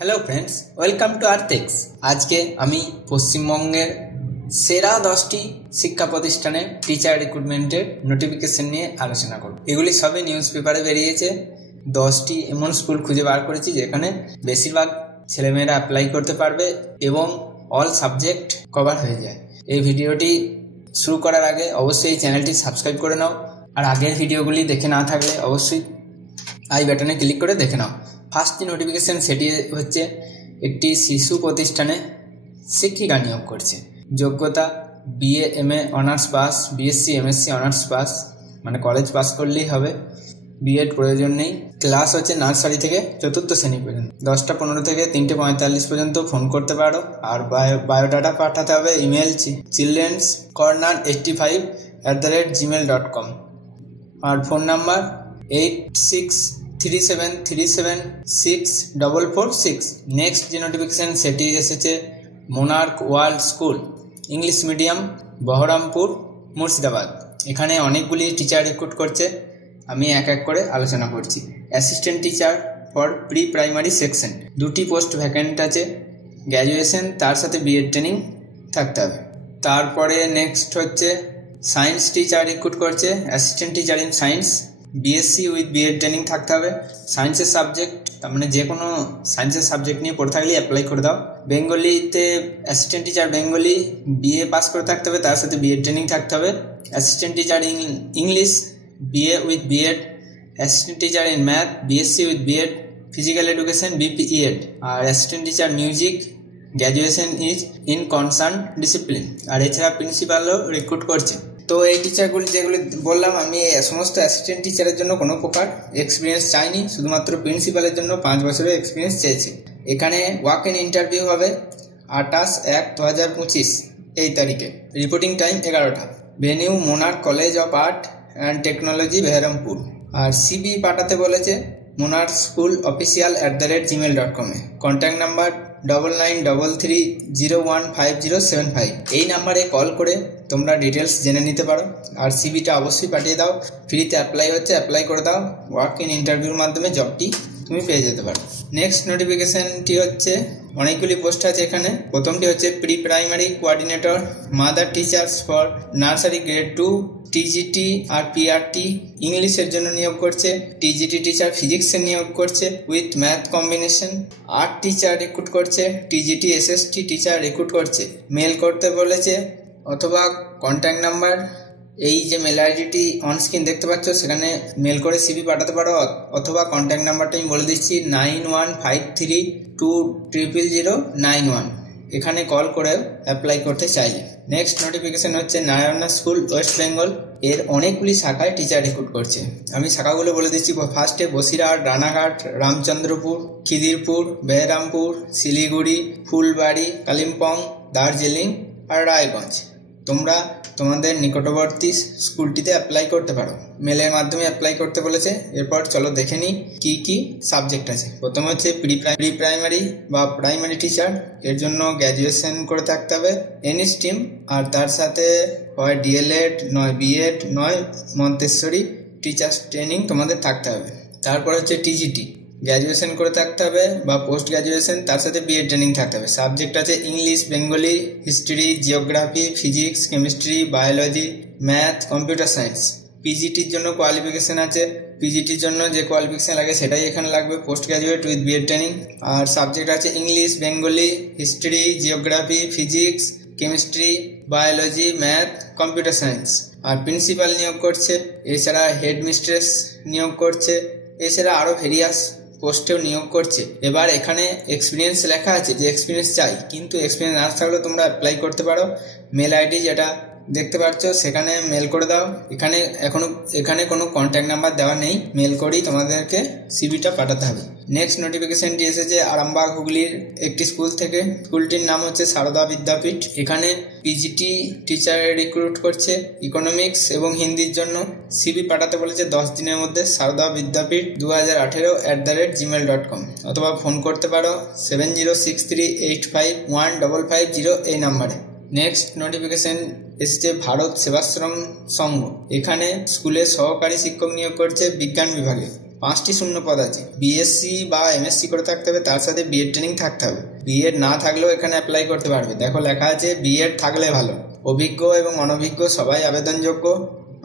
Hello friends, welcome to Arthex. আজকে আমি পশ্চিমবঙ্গের সেরা 10টি শিক্ষা প্রতিষ্ঠানে টিচার রিক্রুটমেন্টের নোটিফিকেশন নিয়ে আলোচনা করব। এগুলি সবই নিউজ পেপারে বেরিয়েছে। 10টি এমন স্কুল খুঁজে বার করেছি যেখানে বেশিরভাগ ছেলেমেয়েরা অ্যাপ্লাই করতে পারবে এবং অল সাবজেক্ট কভার হয়ে যায়। এই ভিডিওটি শুরু করার আগে অবশ্যই এই চ্যানেলটি সাবস্ক্রাইব করে নাও, আর আগের ভিডিওগুলি দেখে না থাকলে অবশ্যই আই বাটনে ক্লিক করে দেখে নাও। ফার্স্ট যে নোটিফিকেশন সেটি হচ্ছে একটি শিশু প্রতিষ্ঠানে শিক্ষিকা নিয়োগ করছে। যোগ্যতা BA MA honours pass, BSc MSc honours pass, মানে কলেজ পাস করলেই হবে, বিএড প্রয়োজন নেই। ক্লাস হচ্ছে নার্সারি থেকে চতুর্থ শ্রেণী পর্যন্ত। 10:15 থেকে 3:45 পর্যন্ত ফোন করতে পারো, আর বায়োডাটা পাঠাতে হবে ইমেল childrenscorner85@gmail.com, আর ফোন নাম্বার 8637376446। নেক্সট যে নোটিফিকেশান সেটি এসেছে Monarch world school, English medium, Baharampur, Murshidabad. এখানে অনেকগুলি টিচার রিক্রুট করছে, আমি এক এক করে আলোচনা করছি। Assistant teacher for pre primary section, 2টি পোস্ট ভ্যাকেন্ট আছে। গ্র্যাজুয়েশন তার সাথে বিএড ট্রেনিং থাকতে হবে। তারপরে নেক্সট হচ্ছে সায়েন্স টিচার রিক্রুট করছে, assistant teacher in science, BSc with BEd training থাকতে হবে। সায়েন্সের সাবজেক্ট, তার মানে যে কোনো সায়েন্সের সাবজেক্ট নিয়ে পড়ে থাকলে অ্যাপ্লাই করে দাও। বেঙ্গলিতে assistant teacher Bengali, BA pass করে থাকতে হবে, তার সাথে বিএড ট্রেনিং থাকতে হবে। Assistant teacher English, BA with BEd. Assistant teacher in math, BSc with BEd, physical education, BPEd. আর assistant teacher music, graduation is in concern discipline. আর এছাড়া প্রিন্সিপালও রিক্রুট করছে। তো এই টিচারগুলি যেগুলি বললাম, আমি সমস্ত অ্যাসিস্ট্যান্ট টিচারের জন্য কোনো প্রকার এক্সপিরিয়েন্স চাইনি, শুধুমাত্র প্রিন্সিপালের জন্য 5 বছরের এক্সপিরিয়েন্স চেয়েছি। এখানে ওয়াক ইন ইন্টারভিউ হবে 28/1/2025 এই তারিখে। রিপোর্টিং টাইম 11টা। Venue Monarch College of Art and Technology, Berhampore. আর সিবি পাঠাতে বলেছে monarchschoolofficial@gmail.com এ। Contact number 9933015075। এই নাম্বারে কল করে তোমরা ডিটেলস জেনে নিতে পারো, আর সিবিটা অবশ্যই পাঠিয়ে দাও। ফ্রিতে অ্যাপ্লাই হচ্ছে, অ্যাপ্লাই করে দাও। ওয়ার্ক ইন ইন্টারভিউর মাধ্যমে জবটি তুমি পেয়ে যেতে পারো। নেক্সট নোটিফিকেশনটি হচ্ছে, অনেকগুলি পোস্ট আছে এখানে। প্রথমটি হচ্ছে pre primary coordinator, mother teachers for nursery grade 2, TGT আর পিআরটি ইংলিশের জন্য নিয়োগ করছে। টিজিটি টিচার ফিজিক্সের নিয়োগ করছে with math combination. Art teacher recruit করছে, টিজিটি এসএসটি টিচার রিক্রুট করছে। মেল করতে বলেছে, অথবা কন্ট্যাক্ট নাম্বার, এই যে মেল আইডিটি অনস্ক্রিন দেখতে পাচ্ছ সেখানে মেল করে সিভি পাঠাতে পারো, অথবা কন্ট্যাক্ট নাম্বারটা আমি বলে দিচ্ছি 9153200091। এখানে কল করে অ্যাপ্লাই করতে চাইলে। নেক্সট নোটিফিকেশন হচ্ছে নারায়ণা স্কুল, ওয়েস্ট বেঙ্গল। এর অনেকগুলি শাখায় টিচার রিক্রুট করছে, আমি শাখাগুলো বলে দিচ্ছি। ফার্স্টে বসিরহাট, রানাঘাট, রামচন্দ্রপুর, খিদিরপুর, বেহরামপুর, শিলিগুড়ি, ফুলবাড়ি, কালিম্পং, দার্জিলিং আর রায়গঞ্জ। তোমরা তোমাদের নিকটবর্তী স্কুলটিতে অ্যাপ্লাই করতে পারো। মেলের মাধ্যমে অ্যাপ্লাই করতে বলেছে। এরপর চলো দেখে নিই কি কি সাবজেক্ট আছে। প্রথমে হচ্ছে প্রি প্রাইমারি বা প্রাইমারি টিচার, এর জন্য গ্র্যাজুয়েশন করে থাকতে হবে এনি স্ট্রিম, আর তার সাথে হয় ডিএলএড, নয় বিএড, নয় মন্তেশ্বরী টিচার্স ট্রেনিং তোমাদের থাকতে হবে। তারপর হচ্ছে টিজিটি, গ্র্যাজুয়েশন করে থাকতে হবে বা পোস্ট গ্র্যাজুয়েশন, তার সাথে বিএড ট্রেনিং থাকতে হবে। সাবজেক্ট আছে English, Bengali, history, geography, physics, chemistry, biology, math, computer science. পিজিটির জন্য কোয়ালিফিকেশন আছে, পিজিটির জন্য যে কোয়ালিফিকেশন লাগে সেটাই এখানে লাগবে, post graduate with BEd training. আর সাবজেক্ট আছে English, Bengali, history, geography, physics, chemistry, biology, math, computer science. আর প্রিন্সিপাল নিয়োগ করছে, এছাড়া হেড মিস্ট্রেস নিয়োগ করছে, এছাড়া আরও ভেরিয়াস পোস্টেও নিয়োগ করছে। এবার এখানে এক্সপিরিয়েন্স লেখা আছে, যে এক্সপিরিয়েন্স চাই, কিন্তু এক্সপিরিয়েন্স না থাকলে তোমরা অ্যাপ্লাই করতে পারো। মেল আইডি যেটা দেখতে পাচ্ছ সেখানে মেল করে দাও। এখানে কোনো কন্ট্যাক্ট নাম্বার দেওয়া নেই, মেল করেই তোমাদেরকে সিভিটা পাঠাতে হবে। নেক্সট নোটিফিকেশনটি এসেছে আরামবাগ, হুগলির একটি স্কুল থেকে। স্কুলটির নাম হচ্ছে সারদা বিদ্যাপীঠ। এখানে পিজিটি টিচার রিক্রুট করছে ইকোনমিক্স এবং হিন্দির জন্য। সিভি পাঠাতে বলেছে 10 দিনের মধ্যে, সারদা বিদ্যাপীঠ 2018@gmail.com, অথবা ফোন করতে পারো 7063851550 এই নাম্বারে। নেক্সট নোটিফিকেশন এসেছে ভারত সেবাশ্রম সংঘ। এখানে স্কুলে সহকারী শিক্ষক নিয়োগ করছে বিজ্ঞান বিভাগে। 5টি শূন্য পদ আছে। বিএসসি বা এমএসসি করে থাকতে হবে, তার সাথে বিএড ট্রেনিং থাকতে হবে। বিএড না থাকলেও এখানে অ্যাপ্লাই করতে পারবে। দেখো লেখা আছে বিএড থাকলে ভালো, অভিজ্ঞ এবং অনভিজ্ঞ সবাই আবেদনযোগ্য।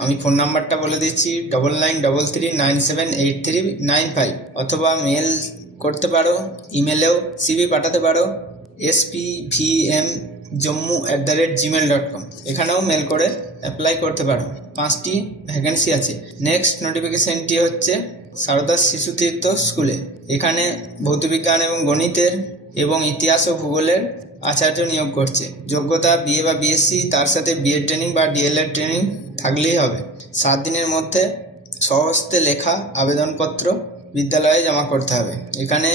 আমি ফোন নাম্বারটা বলে দিচ্ছি 9933978395, অথবা মেল করতে পারো, ইমেলেও সিভি পাঠাতে পারো spvmjammu@gmail.com, এখানেও মেল করে অ্যাপ্লাই করতে পারো। 5টি ভ্যাকেন্সি আছে। নেক্সট নোটিফিকেশনটি হচ্ছে সারদা শিশুতীর্থ স্কুলে। এখানে ভৌতবিজ্ঞান এবং গণিতের এবং ইতিহাস ও ভূগোলের আচার্য নিয়োগ করছে। যোগ্যতা বিএ বা বিএসসি, তার সাথে বিএড ট্রেনিং বা ডিএলএড ট্রেনিং থাকলেই হবে। 7 দিনের মধ্যে স্বহস্তে লেখা আবেদনপত্র বিদ্যালয়ে জমা করতে হবে। এখানে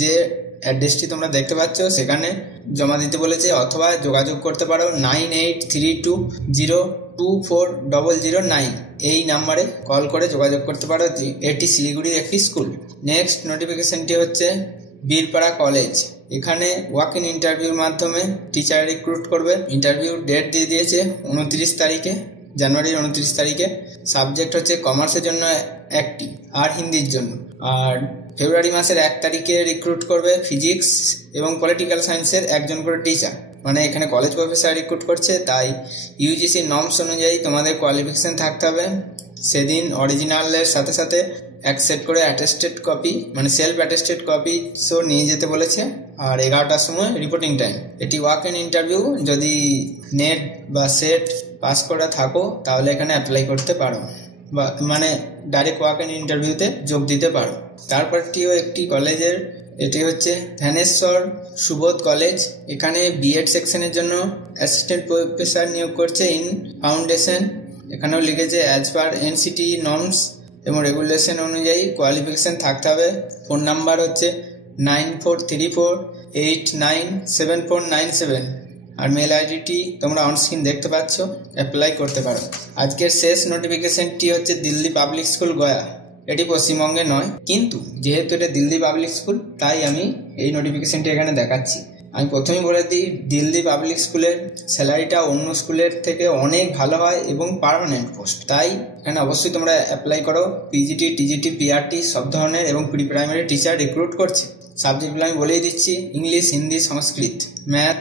যে অ্যাড্রেসটি তোমরা দেখতে পাচ্ছ সেখানে জমা দিতে বলেছে, অথবা যোগাযোগ করতে পারো 9832224009 এই নাম্বারে কল করে যোগাযোগ করতে পারো। এটি শিলিগুড়ির একটি স্কুল। নেক্সট নোটিফিকেশনটি হচ্ছে বীরপাড়া কলেজ। এখানে ওয়াক ইন ইন্টারভিউর মাধ্যমে টিচার রিক্রুট করবে। ইন্টারভিউ ডেট দিয়ে দিয়েছে 29 তারিখে, জানুয়ারির 29 তারিখে। সাবজেক্ট হচ্ছে কমার্সের জন্য 1টি আর হিন্দির জন্য। আর ফেব্রুয়ারি মাসের 1 তারিখে রিক্রুট করবে ফিজিক্স এবং পলিটিক্যাল সায়েন্সের 1জন করে টিচার। মানে এখানে কলেজ প্রফেসর রিক্রুট করছে, তাই ইউজিসি নর্মস অনুযায়ী তোমাদের কোয়ালিফিকেশন থাকতে হবে। সেদিন অরিজিনালের সাথে সাথে এক সেট করে অ্যাটেস্টেড কপি, মানে সেলফ অ্যাটেস্টেড কপি নিয়ে যেতে বলেছে। আর 11টার সময় রিপোর্টিং টাইম। এটি ওয়াক ইন ইন্টারভিউ। যদি নেট বা সেট পাস করে থাকো তাহলে এখানে অ্যাপ্লাই করতে পারো, বা মানে ডাইরেক্ট ওয়াক ইন ইন্টারভিউতে যোগ দিতে পারো। তারপরটিও একটি কলেজের, এটি হচ্ছে ধ্যানেশ্বর সুবোধ কলেজ। এখানে বিএড সেকশনের জন্য অ্যাসিস্ট্যান্ট প্রফেসর নিয়োগ করছে ইন ফাউন্ডেশন। এখানেও লিখেছে অ্যাজ পার এনসিটি নর্মস এবং রেগুলেশন অনুযায়ী কোয়ালিফিকেশন থাকতে হবে। ফোন নাম্বার হচ্ছে 9434897497, আর মেল আইডিটি তোমরা অনস্ক্রিন দেখতে পাচ্ছ। অ্যাপ্লাই করতে পারো। আজকের শেষ নোটিফিকেশনটি হচ্ছে দিল্লি পাবলিক স্কুল গয়া। এটি পশ্চিমবঙ্গে নয়, কিন্তু যেহেতু এটা দিল্লি পাবলিক স্কুল তাই আমি এই নোটিফিকেশনটি এখানে দেখাচ্ছি। আমি প্রথমেই বলে দিই, দিল্লি পাবলিক স্কুলের স্যালারিটা অন্য স্কুলের থেকে অনেক ভালো হয় এবং পার্মানেন্ট পোস্ট। তাই এখানে অবশ্যই তোমরা অ্যাপ্লাই করো। পিজিটি, টিজিটি, পিআরটি সব ধরনের এবং প্রি প্রাইমারি টিচার রিক্রুট করছে। সাবজেক্টগুলো আমি বলেই দিচ্ছি, English, Hindi, Sanskrit, math,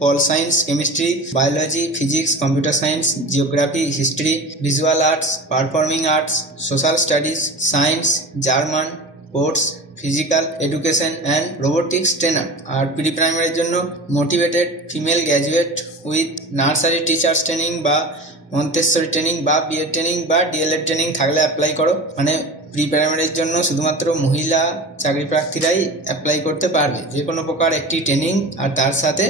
pol science, chemistry, biology, physics, computer science, geography, history, visual arts, performing arts, social studies, science, German, sports, physical education and robotics trainer. আর pre প্রাইমারির জন্য motivated female graduate with nursery teachers training বা Montessori training বা BEd training বা DElEd training থাকলে apply করো। মানে pre প্রাইমারির জন্য শুধুমাত্র মহিলা চাকরি প্রার্থীরাই অ্যাপ্লাই করতে পারবে। যে কোনো প্রকার একটি ট্রেনিং আর তার সাথে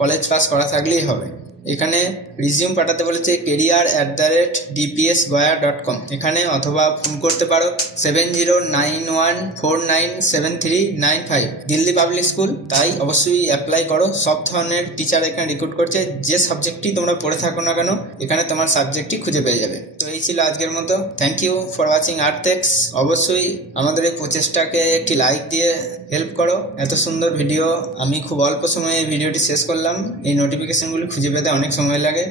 কলেজ পাস করা থাকলেই হবে। এখানে রিজিউম পাঠাতে বলেছে career@dpsgoya.com এখানে, অথবা ফোন করতে পারো 7091497395। দিল্লি পাবলিক স্কুল, তাই অবশ্যই অ্যাপ্লাই করো। সব ধরনের টিচার এখানে রিক্রুট করছে। যে সাবজেক্টটি তোমরা পড়ে থাকো না কেন এখানে তোমার সাবজেক্টটি খুঁজে পেয়ে যাবে। তো এই ছিল আজকের মতো। Thank you for watching Arthex. অবশ্যই আমাদের এই প্রচেষ্টাকে একটি লাইক দিয়ে হেল্প করো। এত সুন্দর ভিডিও, আমি খুব অল্প সময়ে এই ভিডিওটি শেষ করলাম। এই নোটিফিকেশনগুলি খুঁজে পেতে অনেক সময় লাগে।